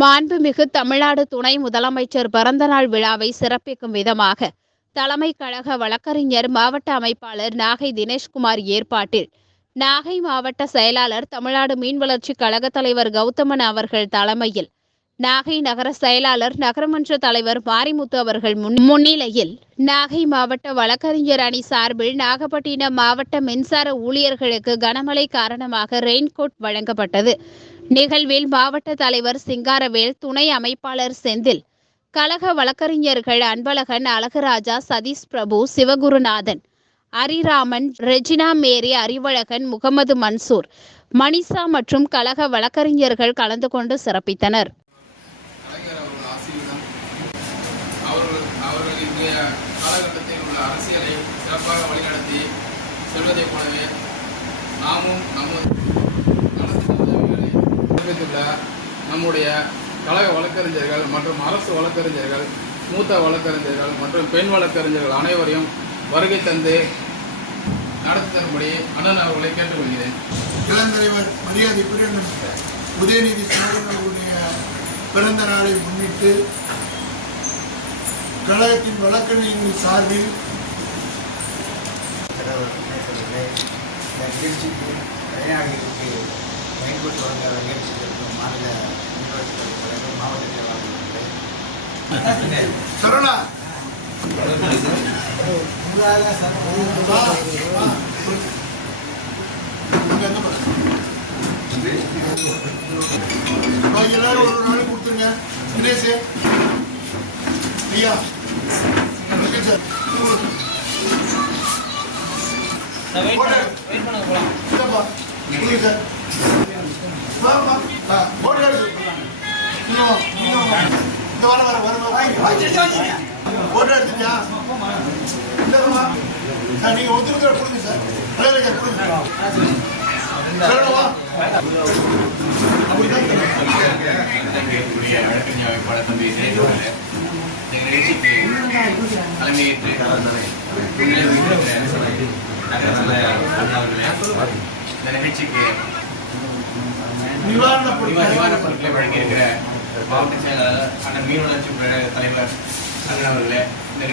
மாண்புமிகு தமிழ்நாடு துணை முதலமைச்சர் பிறந்தநாள் விழாவை சிறப்பிக்கும் விதமாக தலைமை கழக வழக்கறிஞர் மாவட்ட அமைப்பாளர் நாகை தினேஷ்குமார் ஏற்பாட்டில் நாகை மாவட்ட செயலாளர் தமிழ்நாடு மீன்வளர்ச்சி கழக தலைவர் கௌதமன் அவர்கள் தலைமையில் நாகை நகர செயலாளர் நகரமன்ற தலைவர் மாரிமுத்து அவர்கள் முன்னிலையில் நாகை மாவட்ட வழக்கறிஞர் அணி சார்பில் நாகப்பட்டினம் மாவட்ட மின்சார ஊழியர்களுக்கு கனமழை காரணமாக ரெயின்கோட் வழங்கப்பட்டது. நிகழ்வில் மாவட்ட தலைவர் சிங்காரவேல், துணை அமைப்பாளர் செந்தில், கழக வழக்கறிஞர்கள் அன்பழகன், அழகுராஜா, சதீஷ் பிரபு, சிவகுருநாதன், அரிராமன், ரெஜினா மேரி, அறிவழகன், முகமது மன்சூர், மணிஷா மற்றும் கழக வழக்கறிஞர்கள் கலந்து கொண்டு சிறப்பித்தனர். காலகட்டத்தில் உள்ள அரசியலை சிறப்பாக வழிநடத்தி செல்வதைப் போலவே நாமும் நம்முடைய கழக வழக்கறிஞர்கள் மற்றும் அரசு வழக்கறிஞர்கள், மூத்த வழக்கறிஞர்கள் மற்றும் பெண் வழக்கறிஞர்கள் அனைவரையும் வருகை தந்து நடத்தி தரும்படி அண்ணன் அவர்களை கேட்டுக்கொள்கிறேன். இளந்தலைவர் மரியாதைக்குரிய உதயநிதி ஸ்டாலின் அவருடைய பிறந்த நாளை முன்னிட்டு கழகத்தின் வழக்கறிஞர்கள் சார்பில் நிகழ்ச்சிக்கு கலைஞர்களுக்கு பயன்பட்டு வழங்க நிகழ்ச்சிகளுக்கும் மாநில மீன்வளர்ச்சி மாவட்ட செயலாளர்கள் சரவணா எல்லாரும் ஒரு நாள் கொடுத்துருங்க. தினேஷ் ஐயா சார் போட்டோ எடுத்துட்டியா? நீங்க ஒத்துழைக்க கொடுங்க சார். நிகழ்ச்சிக்கு தலைமையேற்று இந்த நிகழ்ச்சிக்கு நிவாரணப் பொருட்களை வழங்கியிருக்கிற மாவட்ட செயலாளர் அண்ணன் மீன்வளர்ச்சி தலைவர் அண்ணன் அவர்களே,